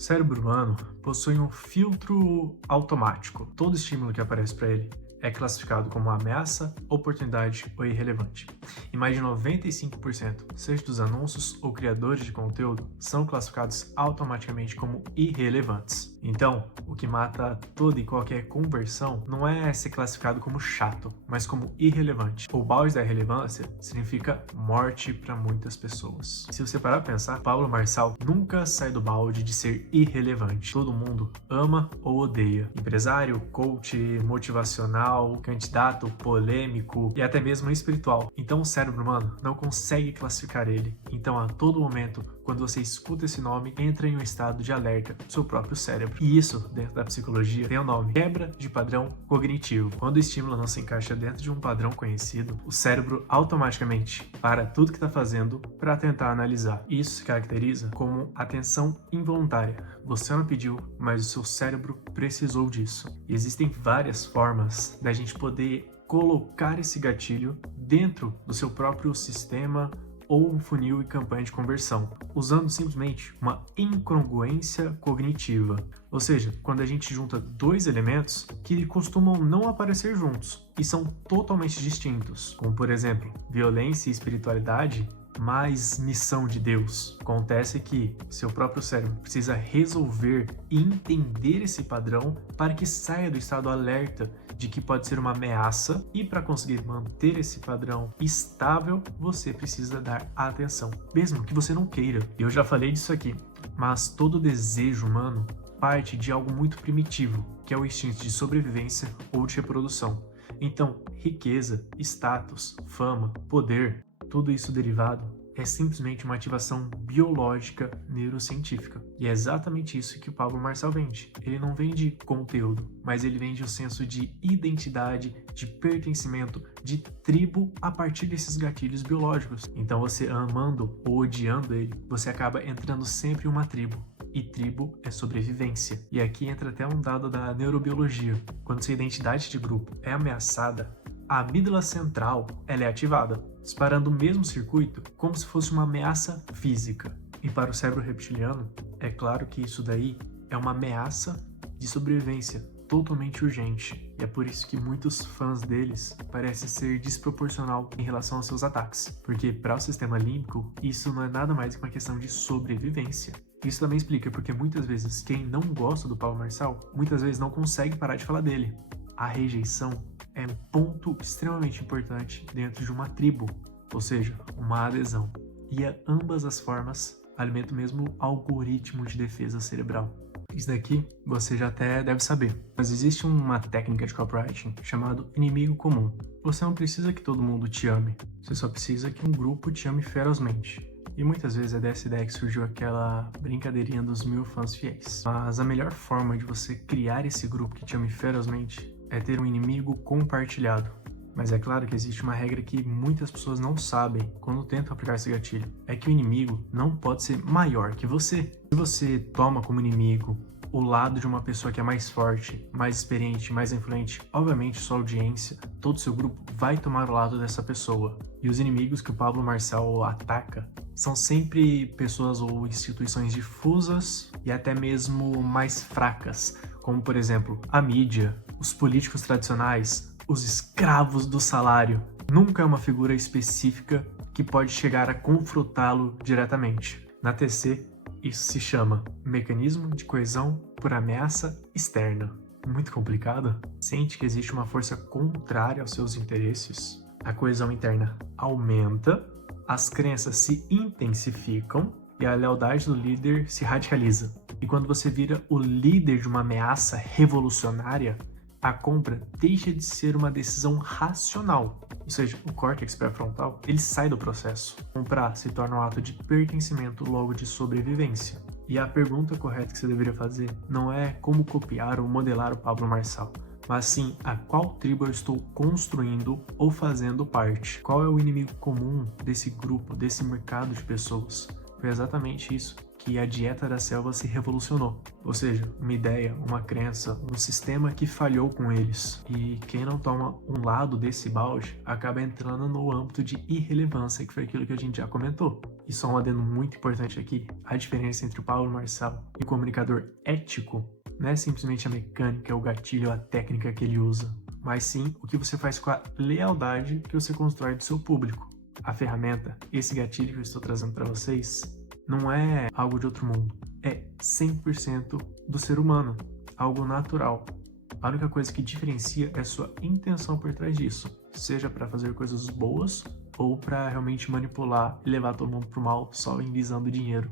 O cérebro humano possui um filtro automático. Todo estímulo que aparece para ele é classificado como ameaça, oportunidade ou irrelevante. E mais de 95%, seja dos anúncios ou criadores de conteúdo, são classificados automaticamente como irrelevantes. Então, o que mata toda e qualquer conversão não é ser classificado como chato, mas como irrelevante. O balde da irrelevância significa morte para muitas pessoas. Se você parar para pensar, Pablo Marçal nunca sai do balde de ser irrelevante. Todo mundo ama ou odeia. Empresário, coach, motivacional, candidato, polêmico e até mesmo espiritual. Então o cérebro humano não consegue classificar ele. Então a todo momento, quando você escuta esse nome, entra em um estado de alerta do seu próprio cérebro. E isso, dentro da psicologia, tem o nome quebra de padrão cognitivo. Quando o estímulo não se encaixa dentro de um padrão conhecido, o cérebro automaticamente para tudo que está fazendo para tentar analisar. Isso se caracteriza como atenção involuntária. Você não pediu, mas o seu cérebro precisou disso. E existem várias formas da gente poder colocar esse gatilho dentro do seu próprio sistema ou um funil e campanha de conversão, usando simplesmente uma incongruência cognitiva. Ou seja, quando a gente junta dois elementos que costumam não aparecer juntos e são totalmente distintos, como por exemplo, violência e espiritualidade, mais missão de Deus. Acontece que seu próprio cérebro precisa resolver e entender esse padrão para que saia do estado alerta de que pode ser uma ameaça, e para conseguir manter esse padrão estável, você precisa dar atenção, mesmo que você não queira. Eu já falei disso aqui, mas todo desejo humano parte de algo muito primitivo, que é o instinto de sobrevivência ou de reprodução. Então, riqueza, status, fama, poder, tudo isso derivado é simplesmente uma ativação biológica neurocientífica. E é exatamente isso que o Pablo Marçal vende. Ele não vende conteúdo, mas ele vende o senso de identidade, de pertencimento, de tribo a partir desses gatilhos biológicos. Então você amando ou odiando ele, você acaba entrando sempre em uma tribo. E tribo é sobrevivência. E aqui entra até um dado da neurobiologia. Quando sua identidade de grupo é ameaçada, a amígdala central ela é ativada, disparando o mesmo circuito como se fosse uma ameaça física. E para o cérebro reptiliano, é claro que isso daí é uma ameaça de sobrevivência totalmente urgente. E é por isso que muitos fãs deles parecem ser desproporcional em relação aos seus ataques. Porque para o sistema límbico, isso não é nada mais que uma questão de sobrevivência. Isso também explica porque muitas vezes quem não gosta do Pablo Marçal, muitas vezes não consegue parar de falar dele. A rejeição é um ponto extremamente importante dentro de uma tribo, ou seja, uma adesão. E ambas as formas alimentam o mesmo algoritmo de defesa cerebral. Isso daqui você já até deve saber, mas existe uma técnica de copywriting chamada inimigo comum. Você não precisa que todo mundo te ame, você só precisa que um grupo te ame ferozmente. E muitas vezes é dessa ideia que surgiu aquela brincadeirinha dos 1000 fãs fiéis. Mas a melhor forma de você criar esse grupo que te ame ferozmente é ter um inimigo compartilhado. Mas é claro que existe uma regra que muitas pessoas não sabem quando tentam aplicar esse gatilho. É que o inimigo não pode ser maior que você. Se você toma como inimigo o lado de uma pessoa que é mais forte, mais experiente, mais influente, obviamente sua audiência, todo o seu grupo vai tomar o lado dessa pessoa. E os inimigos que o Pablo Marçal ataca são sempre pessoas ou instituições difusas e até mesmo mais fracas, como por exemplo a mídia, os políticos tradicionais, os escravos do salário. Nunca é uma figura específica que pode chegar a confrontá-lo diretamente. Na TC, isso se chama mecanismo de coesão por ameaça externa. Muito complicado? Sente que existe uma força contrária aos seus interesses? A coesão interna aumenta, as crenças se intensificam e a lealdade do líder se radicaliza. E quando você vira o líder de uma ameaça revolucionária, a compra deixa de ser uma decisão racional, ou seja, o córtex pré-frontal, ele sai do processo. Comprar se torna um ato de pertencimento, logo de sobrevivência. E a pergunta correta que você deveria fazer não é como copiar ou modelar o Pablo Marçal, mas sim a qual tribo eu estou construindo ou fazendo parte. Qual é o inimigo comum desse grupo, desse mercado de pessoas? Foi exatamente isso que a dieta da selva se revolucionou. Ou seja, uma ideia, uma crença, um sistema que falhou com eles. E quem não toma um lado desse balde acaba entrando no âmbito de irrelevância, que foi aquilo que a gente já comentou. E só um adendo muito importante aqui, a diferença entre o Paulo Marçal e o comunicador ético não é simplesmente a mecânica, o gatilho, a técnica que ele usa, mas sim o que você faz com a lealdade que você constrói do seu público. A ferramenta, esse gatilho que eu estou trazendo para vocês, não é algo de outro mundo, é 100% do ser humano, algo natural. A única coisa que diferencia é a sua intenção por trás disso, seja para fazer coisas boas ou para realmente manipular e levar todo mundo pro mal só em visando dinheiro.